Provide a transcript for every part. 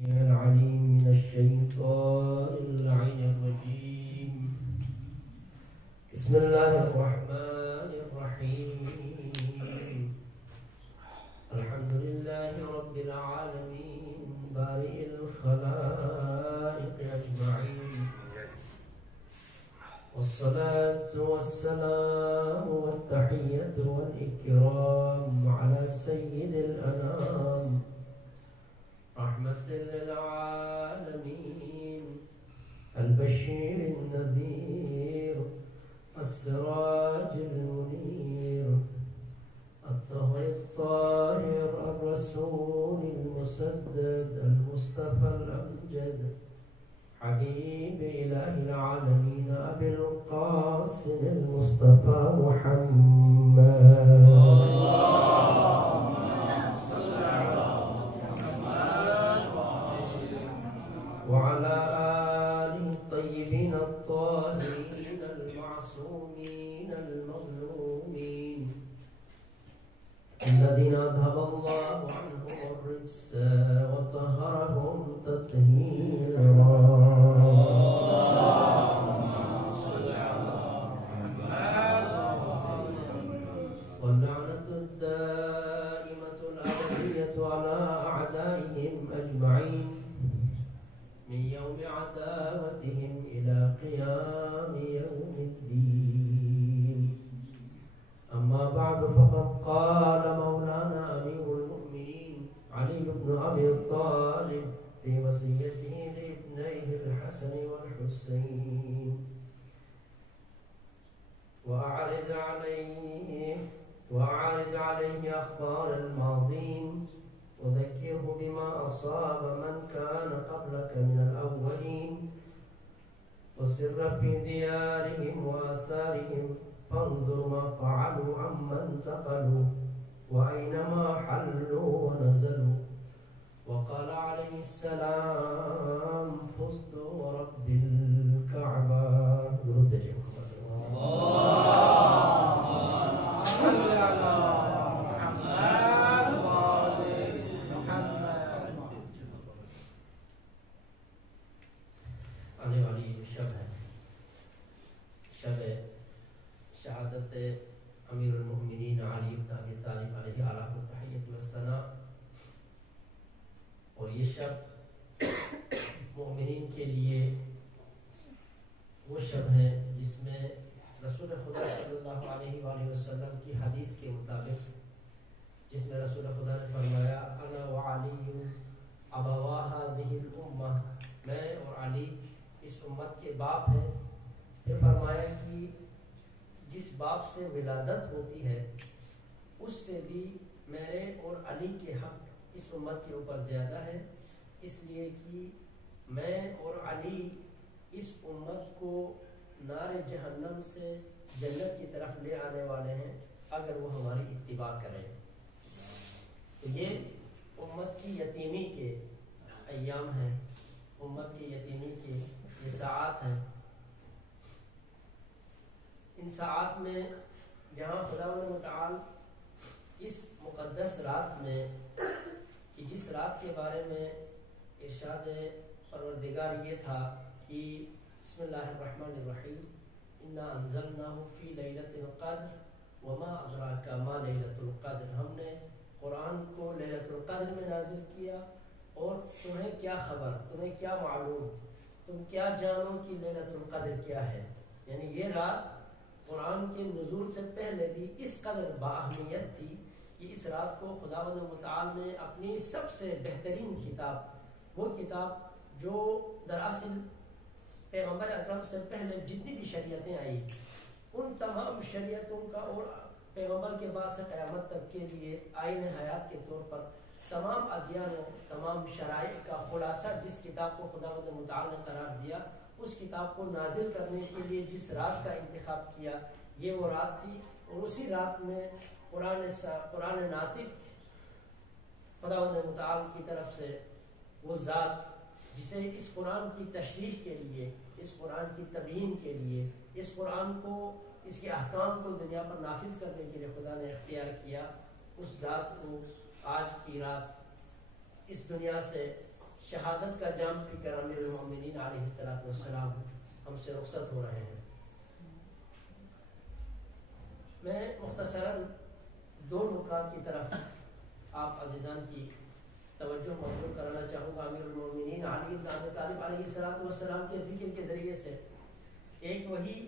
العليم من الشيطان اللعين الرجيم. بسم الله الرحمن الرحيم. الحمد لله رب العالمين بارئ الخلائق أجمعين، والصلاة والسلام والتحية والإكرام على سيد الأنام رحمة للعالمين، البشير النذير، السراج المنير، الطهر الطاهر، الرسول المسدد، المصطفى الأمجد، حبيب إله العالمين أبي القاسم المصطفى محمد. وعلى آله الطيبين الطاهرين المعصومين المظلومين الذين أذهب الله عنهم الرجس وطهرهم تطهيرا. واللعنة الدائمة الأبدية على أعدائهم أجمعين من يوم عداوتهم إلى قيام يوم الدين. أما بعد، فقد قال مولانا أمير المؤمنين علي بن أبي طالب في وصيته لابنيه الحسن والحسين: وأعرض عليه أخبار الماضين، وذكره بما أصاب من كان قبلك من الأولين، وسر في ديارهم وآثارهم، فانظر ما فعلوا عما انتقلوا وأينما حلوا ونزلوا. وقال عليه السلام: فزت ورب الكعبة. درود جي محمد. آنے والی شب ہے شب شہادت امیر المؤمنین علی بن ابی طالب علیہ التحیۃ والثناء، اور یہ شب مؤمنین کے لیے وہ شب ہے جس میں رسول خدا صلی اللہ علیہ وآلہ وسلم کی حدیث کے مطابق، جس میں رسول خدا نے فرمایا: انا وعلی ابوا هذه الامہ، میں اور علی اس امت کے باپ ہیں۔ پھر فرمایا کہ جس باپ سے ولادت ہوتی ہے اس سے بھی میرے اور علی کے حق اس امت کے اوپر زیادہ ہے، اس لیے کہ میں اور علی اس امت کو نار جہنم سے جنت کی طرف لے آنے والے ہیں اگر وہ ہماری اتباع کریں۔ تو یہ امت کی یتیمی کے ایام ہیں، امت کی یتیمی کے یہ ساعات ہیں۔ ان ساعات میں جہاں خداوند متعال اس مقدس رات میں، کہ جس رات کے بارے میں ارشاد پروردگار یہ تھا کہ بسم اللہ الرحمن الرحیم انا انزلناہ فی لیلۃ القدر وما ادراک ما لیلۃ القدر، ہم نے قرآن کو لیلۃ القدر میں نازل کیا، اور تمہیں کیا خبر، تمہیں کیا معلوم، تم کیا جانو کہ لیلۃ القدر کیا ہے۔ یعنی یہ رات قرآن کے نزول سے پہلے بھی اس قدر بااہمیت تھی کہ اس رات کو خداوند متعال نے اپنی سب سے بہترین کتاب، وہ کتاب جو دراصل پیغمبر اکرم سے پہلے جتنی بھی شریعتیں آئی ان تمام شریعتوں کا، اور پیغمبر کے بعد سے قیامت تک کے لیے آئین حیات کے طور پر تمام ادیانوں، تمام شرائع کا خلاصہ جس کتاب کو خداوند متعال نے قرار دیا، اس کتاب کو نازل کرنے کے لیے جس رات کا انتخاب کیا یہ وہ رات تھی۔ اور اسی رات میں قرآن ناطق خداوند متعال کی طرف سے وہ ذات جسے اس قرآن کی تشریح کے لیے، اس قرآن کی تبیین کے لیے، اس قرآن کو، اس کے احکام کو دنیا پر نافذ کرنے کے لیے خدا نے اختیار کیا، اس ذات کو آج کی رات اس دنیا سے شہادت کا جام پی کر امیر المومنین علیہ الصلوۃ والسلام ہم سے رخصت ہو رہے ہیں۔ میں مختصراً دو نکات کی طرف آپ عزیزان کی توجہ مبذول کرانا چاہوں گا امیر المومنین علی بن ابی طالب علیہ الصلوۃ والسلام کے ذکر کے ذریعے سے۔ ایک وہی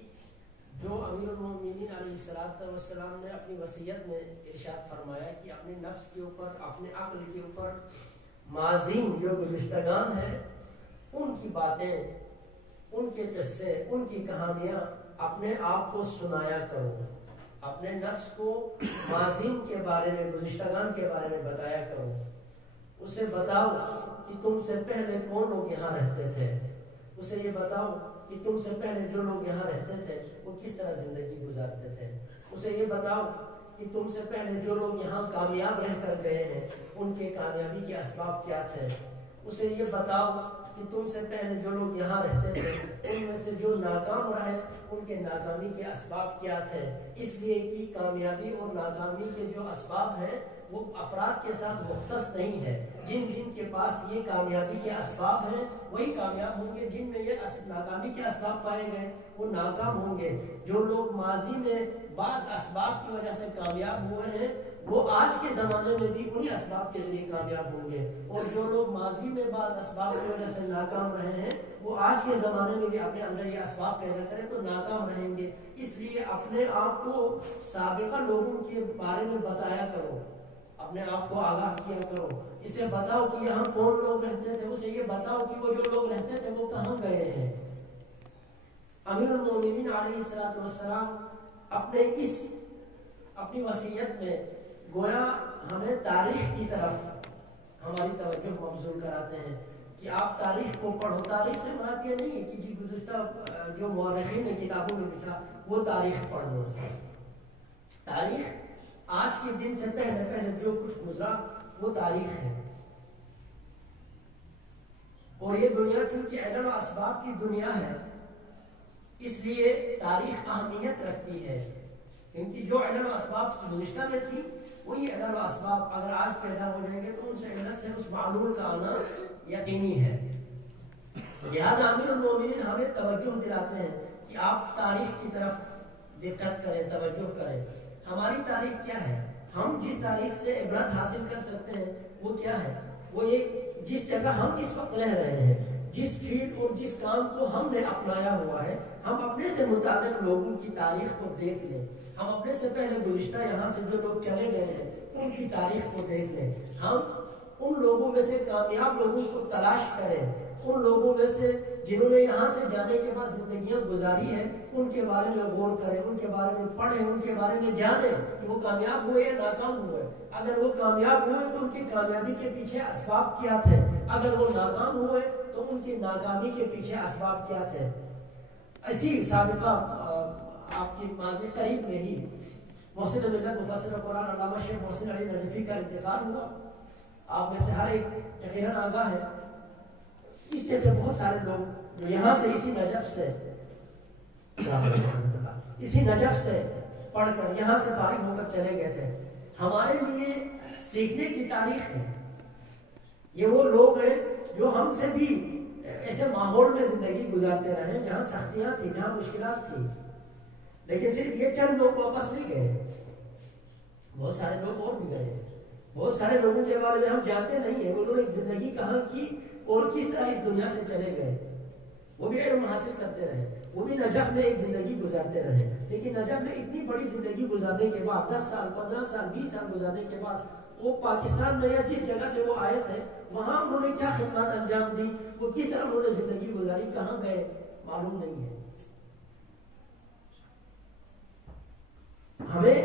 جو امیر المومنین علیہ الصلوۃ والسلام نے اپنی وصیت میں ارشاد فرمایا کہ اپنے نفس کے اوپر، اپنے عقل کے اوپر ماضین جو گزشتگان ہیں ان کی باتیں، ان کے قصے، ان کی کہانیاں اپنے آپ کو سنایا کرو، اپنے نفس کو ماضین کے بارے میں، گزشتگان کے بارے میں بتایا کرو۔ اسے بتاؤ کہ تم سے پہلے کون لوگ یہاں رہتے تھے، اسے یہ بتاؤ کہ تم سے پہلے جو لوگ یہاں رہتے تھے وہ کس طرح زندگی گزارتے تھے، اسے یہ بتاؤ کہ تم سے پہلے جو لوگ یہاں کامیاب رہ کر گئے ہیں ان کے کامیابی کے اسباب کیا تھے، اسے یہ بتاؤ کہ تم سے پہلے جو لوگ یہاں رہتے تھے ان میں سے جو ناکام رہے ان کے ناکامی کے اسباب کیا تھے۔ اس لیے کہ کامیابی اور ناکامی کے جو اسباب ہیں وہ افراد کے ساتھ مختص نہیں ہے۔ جن جن کے پاس یہ کامیابی کے اسباب ہیں وہی کامیاب ہوں گے، جن میں یہ ناکامی کے اسباب پائے گئے وہ ناکام ہوں گے۔ جو لوگ ماضی میں بعض اسباب کی وجہ سے کامیاب ہوئے ہیں وہ آج کے زمانے میں بھی انہی اسباب کے ذریعے کامیاب ہوں گے، اور جو لوگ ماضی میں بعض اسباب کی وجہ سے ناکام رہے ہیں وہ آج کے زمانے میں بھی اپنے اندر یہ اسباب پیدا کریں تو ناکام رہیں گے۔ اس لیے اپنے آپ کو سابقہ لوگوں کے بارے میں بتایا کرو، اپنے آپ کو آگاہ کیا کرو، اسے بتاؤ کہ یہاں کون لوگ رہتے تھے، اسے یہ بتاؤ کہ وہ جو لوگ رہتے تھے وہ کہاں گئے ہیں۔ امیر المومنین علیہ الصلوۃ والسلام اپنی وصیت میں گویا ہمیں تاریخ کی طرف ہماری توجہ مبذول کراتے ہیں کہ آپ تاریخ کو پڑھو۔ تاریخ سے مراد یہ نہیں ہے کہ جی گزشتہ جو مورخین نے کتابوں میں لکھا وہ تاریخ پڑھ لو۔ تاریخ آج کے دن سے پہلے جو کچھ گزرا وہ تاریخ ہے، اور یہ دنیا چونکہ علل و اسباب کی دنیا ہے اس لیے تاریخ اہمیت رکھتی ہے، کیونکہ جو علل و اسباب گزشتہ میں تھی وہی علل و اسباب اگر آج پیدا ہو جائیں گے تو ان سے علت سے اس معلول کا آنا یقینی ہے۔ لہذا امیر المومنین ہمیں توجہ دلاتے ہیں کہ آپ تاریخ کی طرف دقت کریں، توجہ کریں۔ ہماری تاریخ کیا ہے؟ ہم جس تاریخ سے عبرت حاصل کر سکتے ہیں وہ کیا ہے؟ وہ یہ جس جگہ ہم اس وقت رہ رہے ہیں، جس فیلڈ اور جس کام کو ہم نے اپنایا ہوا ہے، ہم اپنے سے متعلق لوگوں کی تاریخ کو دیکھ لیں، ہم اپنے سے پہلے گزشتہ یہاں سے جو لوگ چلے گئے ہیں ان کی تاریخ کو دیکھ لیں، ہم ان لوگوں میں سے کامیاب لوگوں کو تلاش کریں، ان لوگوں میں سے جنہوں نے یہاں سے جانے کے بعد زندگیاں گزاری ہیں ان کے بارے میں غور کریں، ان کے بارے میں پڑھیں، ان کے بارے میں جانیں کہ وہ کامیاب ہوئے یا ناکام ہوئے۔ اگر وہ کامیاب ہوئے تو ان کی کامیابی کے پیچھے اسباب کیا تھے، اگر وہ ناکام ہوئے تو ان کی ناکامی کے پیچھے اسباب کیا تھے۔ اسی سابقہ آپ کی ماضی قریب میں ہی محسن ملت مفسر قرآن علامہ شیخ محسن علی نجفی کا انتقال ہوا۔ آپ میں سے ہر ایک یقیناً آگاہ ہے، اس جیسے بہت سارے لوگ جو یہاں سے اسی نجف سے پڑھ کر یہاں سے فارغ ہو کر چلے گئے تھے۔ ہمارے لیے سیکھنے کی تاریخ ہے، یہ وہ لوگ ہیں جو ہم سے بھی ایسے ماحول میں زندگی گزارتے رہے جہاں سختیاں تھیں، جہاں مشکلات تھیں، لیکن صرف یہ چند لوگ واپس نہیں گئے، بہت سارے لوگ اور بھی گئے۔ بہت سارے لوگوں کے بارے میں ہم جانتے نہیں ہیں انہوں نے زندگی کہاں کی اور کس طرح اس دنیا سے چلے گئے، وہ بھی علم حاصل کرتے رہے، وہ بھی نجف میں ایک زندگی گزارتے رہے، لیکن نجف میں اتنی بڑی زندگی گزارنے کے بعد 10 سال 15 سال 20 سال گزارنے کے بعد وہ پاکستان میں یا جس جگہ سے وہ آئے تھے وہاں انہوں نے کیا خدمات انجام دی، وہ کس طرح انہوں نے زندگی گزاری، کہاں گئے معلوم نہیں ہے۔ ہمیں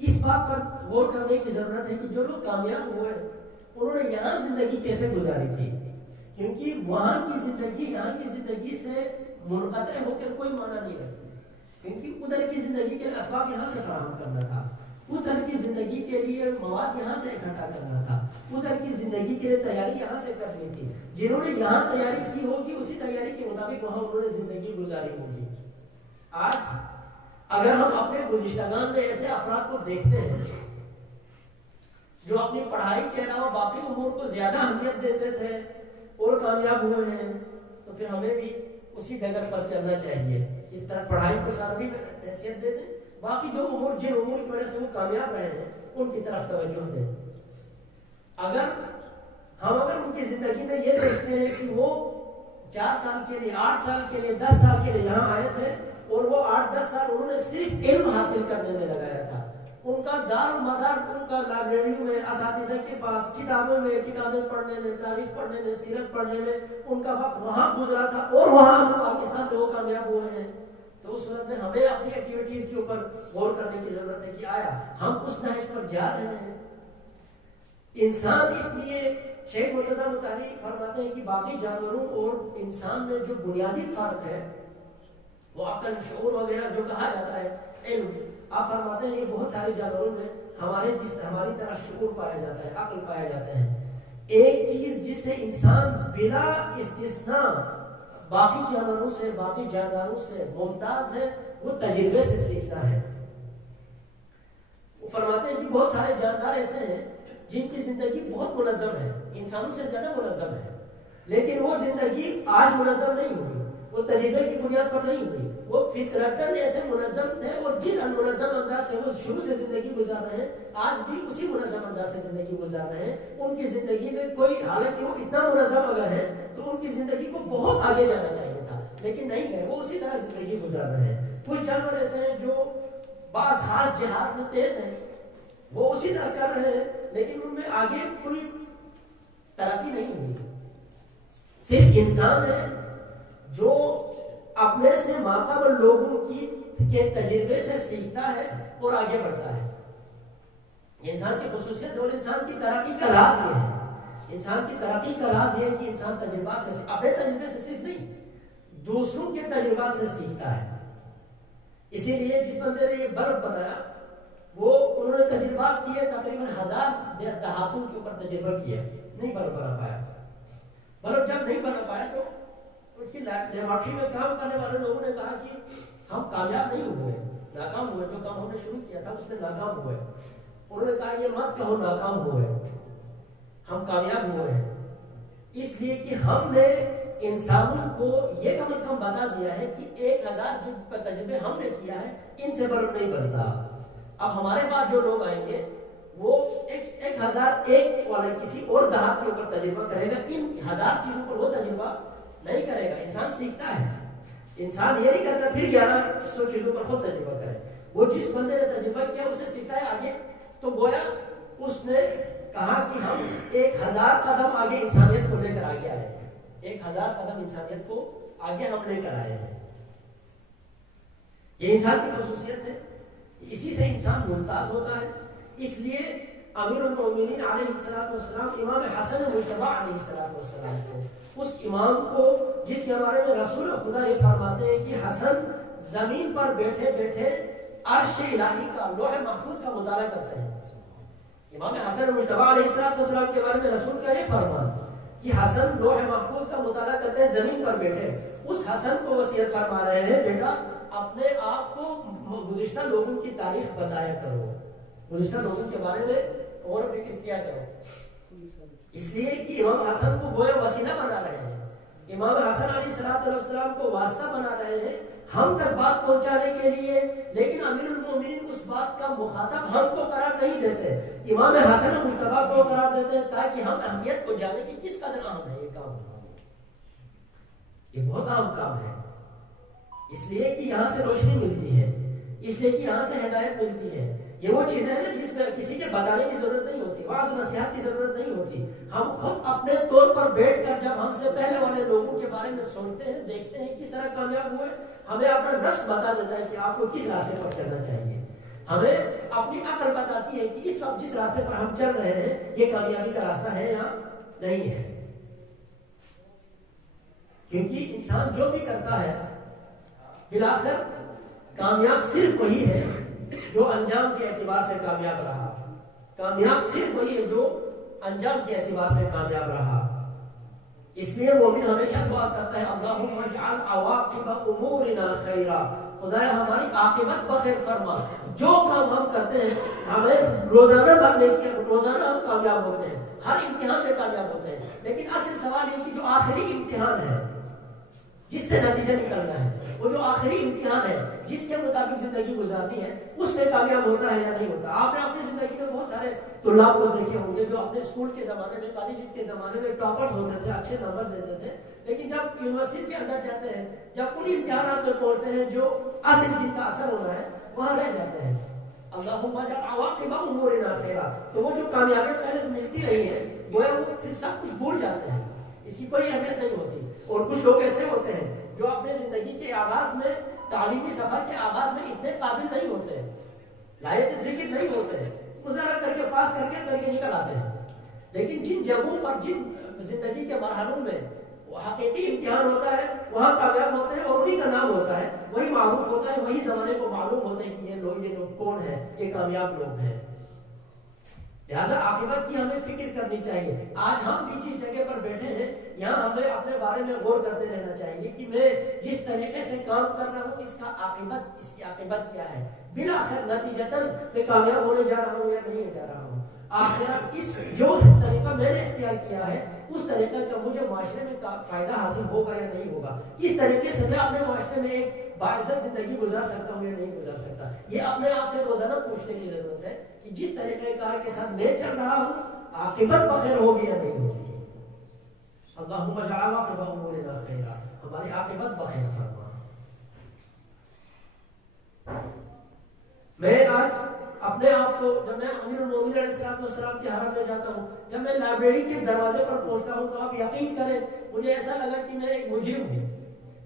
اس بات پر غور کرنے کی ضرورت ہے کہ جو لوگ کامیاب ہوئے انہوں نے یہاں زندگی کیسے گزاری تھی، کیونکہ وہاں کی زندگی یہاں کی زندگی سے منقطع ہو کر کوئی معنی نہیں رکھتی، کیونکہ ادھر کی زندگی کے اسباب یہاں سے فراہم کرنا تھا، ادھر کی زندگی کے لیے مواد یہاں سے اکٹھا کرنا تھا، ادھر کی زندگی کے لیے تیاری یہاں سے کرنی تھی۔ جنہوں نے یہاں تیاری کی ہوگی اسی تیاری کے مطابق وہاں انہوں نے زندگی گزاری ہوگی۔ آج اگر ہم اپنے گزشتگان میں ایسے افراد کو دیکھتے ہیں جو اپنی پڑھائی کے علاوہ باقی امور کو زیادہ اہمیت دیتے تھے، کامیاب ہوئے ہیں تو پھر ہمیں بھی اسی ڈگر پر چلنا چاہیے. اس طرح پڑھائی کو سارے بھی حیثیت دے دیں, باقی جو جن امور کی وجہ سے وہ کامیاب رہے ہیں ان کی طرف توجہ دیں. اگر ان کی زندگی میں یہ دیکھتے ہیں کہ وہ 4 سال کے لیے 8 سال کے لیے 10 سال کے لیے یہاں آئے تھے اور وہ 8-10 سال انہوں نے صرف علم حاصل کرنے میں لگایا تھا, ان کا دار و مدار ان کا لائبریریوں میں اساتذہ کے پاس کتابوں میں کتابیں پڑھنے میں تاریخ پڑھنے میں سیرت پڑھنے میں ان کا وقت وہاں گزرا تھا اور وہاں ہم پاکستان میں وہ کامیاب ہوئے ہیں. تو اس صورت میں ہمیں اپنی ایکٹیویٹیز کے اوپر غور کرنے کی ضرورت ہے کہ آیا ہم اس نہج پر جا رہے ہیں. انسان اس لیے شیخ مرتضیٰ مطہری فرماتے ہیں کہ باقی جانوروں اور انسان میں جو بنیادی فرق ہے وہ عقل شعور وغیرہ جو کہا جاتا ہے علم, آپ فرماتے ہیں یہ بہت سارے جانوروں میں ہماری طرح شعور پایا جاتا ہے, عقل پایا جاتا ہے. ایک چیز جس سے انسان بلا استثناء باقی جانوروں سے باقی جانداروں سے ممتاز ہے وہ تجربے سے سیکھتا ہے. وہ فرماتے ہیں کہ بہت سارے جاندار ایسے ہیں جن کی زندگی بہت منظم ہے, انسانوں سے زیادہ منظم ہے, لیکن وہ زندگی آج منظم نہیں ہوئی, وہ تجربے کی بنیاد پر نہیں ہوئی. وہ فطرتاً ایسے منظم تھے اور جس منظم انداز سے وہ شروع سے زندگی گزار رہے ہیں آج بھی اسی منظم انداز سے زندگی گزار رہے ہیں. ان کی زندگی میں کوئی, حالانکہ وہ اتنا منظم اگر ہے تو ان کی زندگی کو بہت آگے جانا چاہیے تھا لیکن نہیں گئے, وہ اسی طرح زندگی گزار رہے ہیں. کچھ جانور ایسے ہیں جو بعض خاص جہاد میں تیز ہیں, وہ اسی طرح کر رہے ہیں لیکن ان میں آگے کوئی ترقی نہیں ہوئی. صرف انسان ہے جو اپنے سے ماتحت لوگوں کے تجربے سے سیکھتا ہے اور آگے بڑھتا ہے. انسان کی خصوصیت اور انسان کی ترقی کا راز یہ ہے. انسان کی ترقی کا راز یہ ہے کہ انسان تجربات سے اپنے تجربے سے صرف نہیں دوسروں کے تجربات سے سیکھتا ہے. اسی لیے جس بندے نے یہ بلب بنایا وہ انہوں نے تجربات کیے, تقریباً 1000 دہاتوں کے اوپر تجربہ کیا, نہیں بلب بنا پایا. بلب جب نہیں بنا پایا تو اس کی لیبارٹری میں کام کرنے والے لوگوں نے کہا کہ ہم کامیاب نہیں ہوئے, ناکام ہوئے, جو کام ہم نے شروع کیا تھا اس میں ناکام ہوئے. انہوں نے کہا یہ مت کہو ناکام ہوئے, ہم کامیاب ہوئے ہیں, اس لیے کہ ہم نے انسانوں کو یہ کم از کم بتا دیا ہے کہ 1000 جو تجربے ہم نے کیا ہے ان سے بلب نہیں بنتا. اب ہمارے بعد جو لوگ آئیں گے وہ 1001 والے کسی اور دہات کے اوپر تجربہ کرے گا, ان 1000 چیزوں پر وہ تجربہ نہیں کرے گا. انسان سیکھتا ہے, انسان یہ نہیں کرتا پھر 1100 چیزوں پر خود تجربہ کرے. وہ جس بندے نے تجربہ کیا اسے سیکھتا ہے آگے. تو گویا اس نے کہا کہ ہم 1000 قدم آگے انسانیت کو لے کر آگے آئے ہیں, 1000 قدم انسانیت کو آگے ہم لے کر آئے ہیں. یہ انسان کی خصوصیت ہے, اسی سے انسان ممتاز ہوتا ہے. اس لیے امیر المومنین علیہ السلام امام حسن مجتبی علیہ السلام کو, اس امام کو جس کے بارے میں رسول خدا یہ فرماتے ہیں کہ حسن زمین پر بیٹھے بیٹھے عرش الہی کا لوح محفوظ کا مطالعہ کرتے ہیں. امام حسن مجتبی علیہ السلام کے بارے میں رسول کا یہ فرمان کہ حسن لوح محفوظ کا مطالعہ کرتے ہیں زمین پر بیٹھے. اس حسن کو وصیت فرما رہے ہیں بیٹا اپنے آپ کو گزشتہ لوگوں کی تاریخ بتایا کرو, گزشتہ لوگوں کے بارے میں غور و فکر کیا کرو. اس لیے کہ امام حسن کو گویا وسیلہ بنا رہے ہیں, امام حسن علیہ السلام کو واسطہ بنا رہے ہیں ہم تک بات پہنچانے کے لیے. لیکن امیر المومنین اس بات کا مخاطب ہم کو قرار نہیں دیتے, امام حسن مجتبی کو قرار دیتے ہیں تاکہ ہم اہمیت کو جانے کہ کس قدر اہم ہے یہ کام. یہ بہت اہم کام ہے, اس لیے کہ یہاں سے روشنی ملتی ہے, اس لیے کہ یہاں سے ہدایت ملتی ہے. یہ وہ چیزیں ہیں جس میں کسی کے بتانے کی ضرورت نہیں ہوتی, واعظ و نصیحت کی ضرورت نہیں ہوتی. ہم خود اپنے طور پر بیٹھ کر جب ہم سے پہلے والے لوگوں کے بارے میں سنتے ہیں, دیکھتے ہیں کس طرح کامیاب ہوئے, ہمیں اپنا نفس بتا دیتا ہے کہ آپ کو کس راستے پر چلنا چاہیے. ہمیں اپنی عقل بتاتی ہے کہ اس وقت جس راستے پر ہم چل رہے ہیں یہ کامیابی کا راستہ ہے یا نہیں ہے. کیونکہ انسان جو بھی کرتا ہے بالآخر کامیاب صرف وہی ہے جو انجام کے اعتبار سے کامیاب رہا. کامیاب صرف وہی ہے جو انجام کے اعتبار سے کامیاب رہا. اس لیے مومن ہمیشہ دعا کرتا ہے اللہم اجعل عواقب امورنا خیرا, خدایا ہماری عاقبت بخیر فرما. جو کام ہم کرتے ہیں ہمیں روزانہ ہم کامیاب ہوتے ہیں, ہر امتحان میں کامیاب ہوتے ہیں، لیکن اصل سوال یہ کہ جو آخری امتحان ہے جس سے نتیجہ نکلنا ہے، وہ جو آخری امتحان ہے جس کے مطابق زندگی گزارنی ہے، اس میں کامیاب ہوتا ہے یا نہیں ہوتا۔ آپ نے اپنی زندگی میں بہت سارے طلاب کو دیکھے ہوں گے جو اپنے اسکول کے زمانے میں، کالجز کے زمانے میں ٹاپرز ہوتے تھے، اچھے نمبر دیتے تھے، لیکن جب یونیورسٹیز کے اندر جاتے ہیں، جب ان امتحانات میں پہنچتے ہیں جو اصل جن کا اثر ہونا ہے وہاں رہ جاتے ہیں۔ اللہم اجعل عواقب امورنا خیرا، تو وہ جو کامیابی پہلے ملتی رہی ہے وہ پھر سب کچھ بھول جاتے ہیں، اس کی کوئی اہمیت نہیں ہوتی۔ اور کچھ لوگ ایسے ہوتے ہیں جو اپنے زندگی کے آغاز میں، تعلیمی سفر کے آغاز میں اتنے قابل نہیں ہوتے ہیں، لائق ذکر نہیں ہوتے ہیں، مظاہرہ کر کے پاس کر کے نکل آتے ہیں، لیکن جن جگہوں پر، جن زندگی کے مرحلوں میں وہ حقیقی امتحان ہوتا ہے وہاں کامیاب ہوتے ہیں، اور انہیں کا نام ہوتا ہے، وہی معروف ہوتا ہے، وہی زمانے کو معلوم ہوتا ہے کہ یہ لوگ کون ہیں، یہ کامیاب لوگ ہیں۔ لہذا عاقبت کی ہمیں فکر کرنی چاہیے۔ آج ہم بھی جس جگہ پر بیٹھے ہیں یہاں ہمیں اپنے بارے میں غور کرتے رہنا چاہیے کہ میں جس طریقے سے کام کر رہا ہوں اس کی عاقبت کیا ہے، بالآخر نتیجتاً میں کامیاب ہونے جا رہا ہوں یا نہیں جا رہا ہوں۔ آخرت اس جو طریقہ میں نے اختیار کیا ہے اس طریقے کا مجھے معاشرے میں فائدہ حاصل ہوگا یا نہیں ہوگا، اس طریقے سے میں اپنے معاشرے میں ایک باعزت زندگی گزار سکتا ہوں یا نہیں گزار سکتا۔ یہ اپنے آپ سے روزانہ پوچھنے کی ضرورت ہے کہ جس طریقے کار کے ساتھ میں چل رہا ہوں عاقبت بخیر ہوگی یا نہیں ہوگی۔ اللہم اجعل عاقبۃ امورنا خیرا، ہماری عاقبت بخیر فرما۔ میں آج اپنے آپ کو، جب میں امیر المومنین علیہ السلام کے حرم میں جاتا ہوں، جب میں لائبریری کے دروازے پر پہنچتا ہوں تو آپ یقین کریں مجھے ایسا لگا کہ میں ایک مجرم ہوں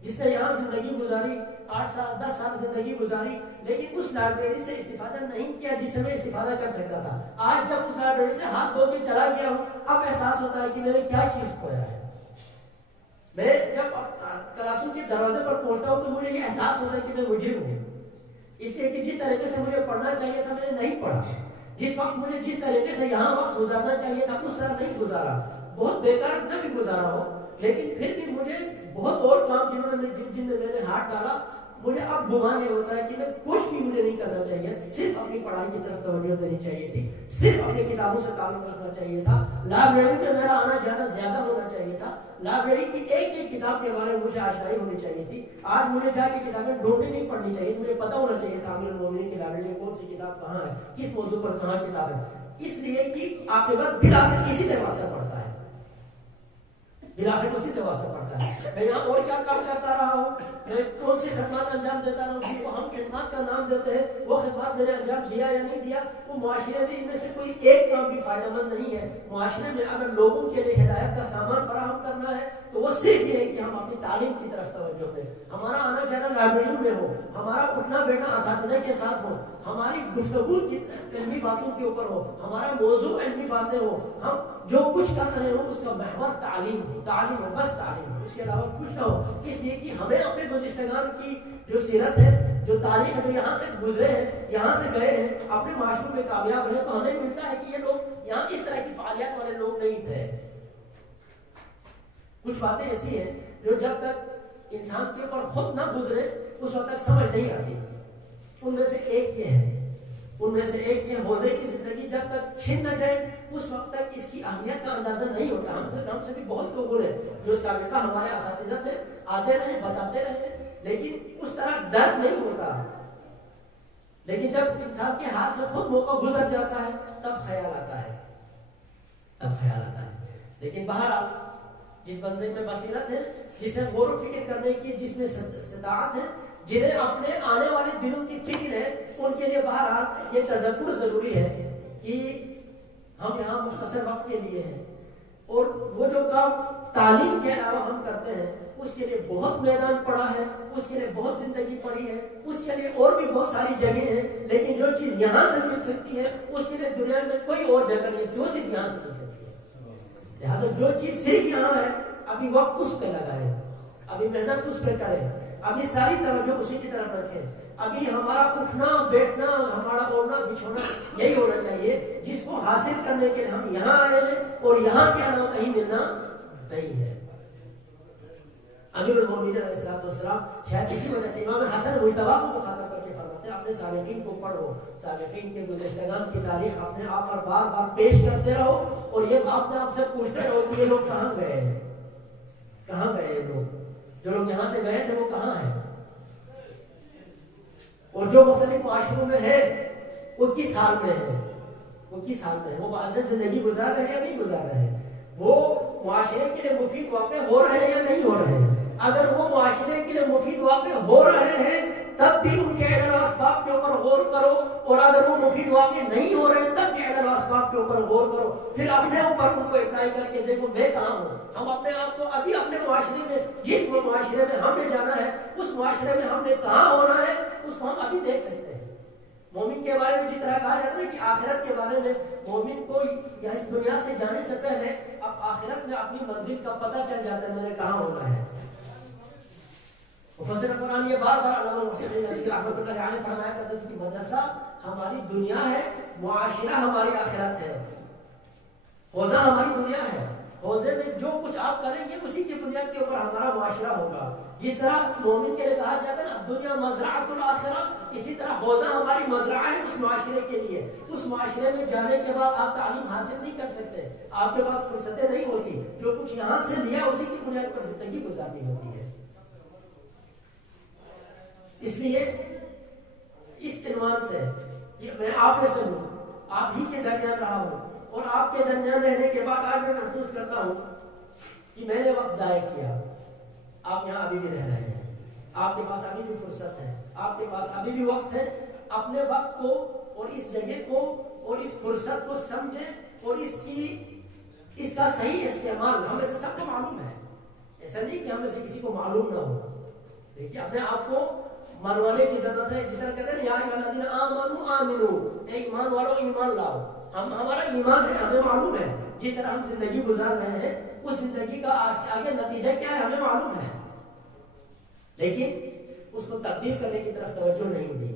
جس نے یہاں زندگی گزاری، 8 سال 10 سال زندگی گزاری، لیکن اس لائبریری سے استفادہ نہیں کیا جس سے میں استفادہ کر سکتا تھا۔ آج جب اس لائبریری سے ہاتھ دھو کے چلا گیا ہوں اب احساس ہوتا ہے کہ میں نے کیا چیز کھویا ہے۔ میں جب کلاسوں کے دروازے پر پہنچتا ہوں تو مجھے یہ احساس ہوتا ہے کہ میں مجرم ہوں، اس لیے کہ جس طریقے سے مجھے پڑھنا چاہیے تھا میں نے نہیں پڑھا، جس وقت مجھے جس طریقے سے یہاں وقت گزارنا چاہیے تھا اس طرح نہیں گزارا۔ بہت بیکار نہ بھی گزارا ہو لیکن پھر بھی مجھے بہت اور کام جن میں نے ہاتھ ڈالا، مجھے اب گمان یہ ہوتا ہے کہ میں کچھ بھی مجھے نہیں کرنا چاہیے، صرف اپنی پڑھائی کی طرف توجہ دینی چاہیے تھی، صرف اپنی کتابوں سے تعلق رکھنا چاہیے تھا، لائبریری میں میرا آنا جانا زیادہ ہونا چاہیے تھا، لائبریری کی ایک ایک کتاب کے بارے میں مجھے آشنائی ہونی چاہیے تھی۔ آج مجھے جا کے کتابیں ڈھونڈنی نہیں پڑنی چاہیے، مجھے پتا ہونا چاہیے تھا امیر المومنین کی لائبریری میں کون سی کتاب کہاں ہے، کس موضوع پر کہاں کتاب ہے، اس لیے کہ عاقبت بالآخر کسی سے واسطہ پڑتا ہے، بالآخر اسی سے واسطہ پڑتا ہے۔ میں یہاں اور کیا کام کرتا رہا ہوں، میں کون سی خدمات انجام دیتا رہا ہوں، جس کو ہم خدمات کا نام دیتے ہیں، وہ خدمات میں نے انجام دیا یا نہیں دیا، وہ معاشرے میں ان میں سے کوئی ایک کام بھی فائدہ مند نہیں ہے۔ معاشرے میں اگر لوگوں کے لیے ہدایت کا سامان فراہم کرنا ہے تو وہ صرف یہ ہے کہ ہم اپنی تعلیم کی طرف توجہ دیں، ہمارا آنا جانا لائبریری میں ہو، ہمارا اٹھنا بیٹھنا اساتذہ کے ساتھ ہو، ہماری گفتگو علمی باتوں کے اوپر ہو، ہمارا موضوع علمی باتیں ہو، ہم جو کچھ کر رہے ہوں اس کا محور تعلیم ہو، تعلیم ہو، بس تعلیم ہو، اس کے علاوہ کچھ نہ ہو۔ اس لیے کہ ہمیں اپنے گزشتگان کی جو سیرت ہے، جو تاریخ ہے، جو یہاں سے گزرے ہیں، یہاں سے گئے ہیں، اپنے معاشروں میں کامیاب ہوئے، تو ہمیں ملتا ہے کہ یہ لوگ یہاں اس طرح کی فعالیت والے لوگ نہیں تھے۔ کچھ باتیں ایسی ہیں جو جب تک انسان کے اوپر خود نہ گزرے اس وقت تک سمجھ نہیں آتی۔ ان میں سے ایک یہ حوضے کی زندگی جب تک چھن نہ جائے اس وقت تک اس کی اہمیت کا اندازہ نہیں ہوتا۔ ہم سے بھی بہت لوگوں نے جو سابقہ ہمارے اساتذہ تھے آتے رہے، بتاتے رہے، لیکن اس طرح درد نہیں ہوتا۔ لیکن جب انسان کے ہاتھ سے خود موقع گزر جاتا ہے تب خیال آتا ہے، لیکن بہرحال جس بندے میں بصیرت ہے، جسے غور و فکر کرنے کی جس میں استطاعت ہے، جنہیں اپنے آنے والے دنوں کی فکر ہے، ان کے لیے بہرحال یہ تذکر ضروری ہے کہ ہم یہاں مختصر وقت کے لیے ہیں، اور وہ جو کام تعلیم کے علاوہ ہم کرتے ہیں اس کے لیے بہت میدان پڑا ہے، اس کے لیے بہت زندگی پڑی ہے، اس کے لیے اور بھی بہت ساری جگہیں ہیں، لیکن جو چیز یہاں سے مل سکتی ہے اس کے لیے دنیا میں کوئی اور جگہ نہیں ہے جو صرف یہاں سے مل سکتی ہے۔ لہٰذا جو چیز صرف یہاں ہے ابھی وقت اس پہ لگائے، ابھی محنت اس پہ کریں، ابھی ساری توجہ اسی کی طرف رکھیں، ابھی ہمارا اٹھنا بیٹھنا، ہمارا اوڑھنا بچھونا یہی ہونا چاہیے جس کو حاصل کرنے کے لیے ہم یہاں آئے ہیں، اور یہاں کے علاوہ کہیں ملنا نہیں ہے۔ امیر المومنین علیہ السلام شاید اسی وجہ سے امام حسن مجتبی کو مخاطب کر کے فرماتے فرماتے ہیں اپنے صالحین کو پڑھو، صالحین کے گزشتگان کی تاریخ اپنے آپ پر بار بار پیش کرتے رہو، اور یہ اپنے آپ سے پوچھتے رہو کہ یہ لوگ کہاں گئے ہیں، کہاں گئے یہ لوگ، جو لوگ یہاں سے گئے تھے وہ کہاں ہیں، اور جو مختلف معاشروں میں ہے وہ کس حال میں ہے، وہ کس حال میں ہے، وہ باعزت زندگی گزار رہے ہیں یا نہیں گزار رہے ہیں، وہ معاشرے کے لیے مفید واقع ہو رہے ہیں یا نہیں ہو رہے ہیں۔ اگر وہ معاشرے کے لیے مفید واقع ہو رہے ہیں تب بھی ان کے اعلان و اسباب کے اوپر غور کرو، اور اگر وہ مفید واقع نہیں ہو رہے تب بھی اعلان و اسباب کے اوپر غور کرو، پھر اپنے اوپر ان کو اپلائی کر کے دیکھو میں کہاں ہوں۔ ہم اپنے آپ کو ابھی اپنے معاشرے میں، جس معاشرے میں ہم نے جانا ہے اس معاشرے میں ہم نے کہاں ہونا ہے اس کو ہم ابھی دیکھ سکتے ہیں۔ مومن کے بارے میں جس طرح کہا جاتا ہے کہ آخرت کے بارے میں مومن کو اس دنیا سے جانے سے پہلے اب آخرت میں اپنی منزل کا پتہ چل جاتا ہے میں نے کہاں ہونا ہے۔ مفسر قرآن یہ بار بار علامہ محسن ندوی رحمۃ اللہ علیہ فرمایا کرتے ہیں کہ مدرسہ ہماری دنیا ہے، معاشرہ ہماری آخرت ہے، حوزہ ہماری دنیا ہے، حوزے میں جو کچھ آپ کریں گے اسی کی بنیاد کے اوپر ہمارا معاشرہ ہوگا۔ جس طرح مومن کے لیے کہا جاتا ہے نا دنیا مزرعۃ الاخرہ، اسی طرح حوزہ ہماری مزرعہ ہے اس معاشرے کے لیے۔ اس معاشرے میں جانے کے بعد آپ تعلیم حاصل نہیں کر سکتے، آپ کے پاس فرصتیں نہیں ہوتی، جو کچھ یہاں سے لیا اسی کی بنیاد پر زندگی گزارنی ہوتی ہے۔ اس لیے اس عنوان سے میں آپ میں سے ہوں، آپ ہی کے درمیان رہا ہوں، اور آپ کے درمیان رہنے کے بعد آج میں محسوس کرتا ہوں کہ میں نے وقت ضائع کیا۔ آپ یہاں ابھی بھی رہ رہے ہیں، آپ کے پاس ابھی بھی فرصت ہے، آپ کے پاس ابھی بھی وقت ہے، اپنے وقت کو اور اس جگہ کو اور اس فرصت کو سمجھیں اور اس کا صحیح استعمال ہمیں سے سب کو معلوم ہے، ایسا نہیں کہ ہمیں سے کسی کو معلوم نہ ہو۔ دیکھیے اپنے آپ کو منوانے کی ضرورت ہے، جس طرح کہتے ہیں یا ایھا الذین آمنوا آمنوا، اے ایمان والو ایمان لاؤ۔ ہمارا ایمان ہے، ہمیں معلوم ہے جس طرح ہم زندگی گزار رہے ہیں اس زندگی کا آگے نتیجہ کیا ہے ہمیں معلوم ہے، لیکن اس کو تبدیل کرنے کی طرف توجہ نہیں دی۔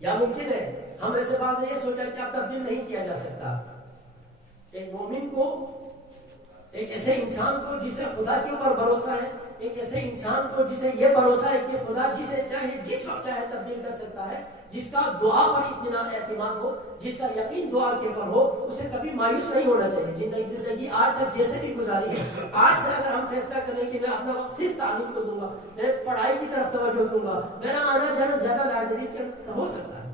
یا ممکن ہے ہم ایسے بات نہیں سوچا کہ اب تبدیل نہیں کیا جا سکتا۔ ایک مومن کو، ایک ایسے انسان کو جسے خدا کے اوپر بھروسہ ہے، ایک ایسے انسان کو جسے یہ بھروسہ ہے کہ خدا جسے چاہے جس وقت چاہے تبدیل کر سکتا ہے، جس کا دعا پر اطمینان اعتماد ہو، جس کا یقین دعا کے اوپر ہو، اسے کبھی مایوس نہیں ہونا چاہیے۔ زندگی آج تک جیسے بھی گزاری ہے، آج سے اگر ہم فیصلہ کریں کہ میں اپنا وقت صرف تعلیم کو دوں گا، میں پڑھائی کی طرف توجہ دوں گا، میرا آنا جانا زیادہ لائبریری کے ہو سکتا ہے،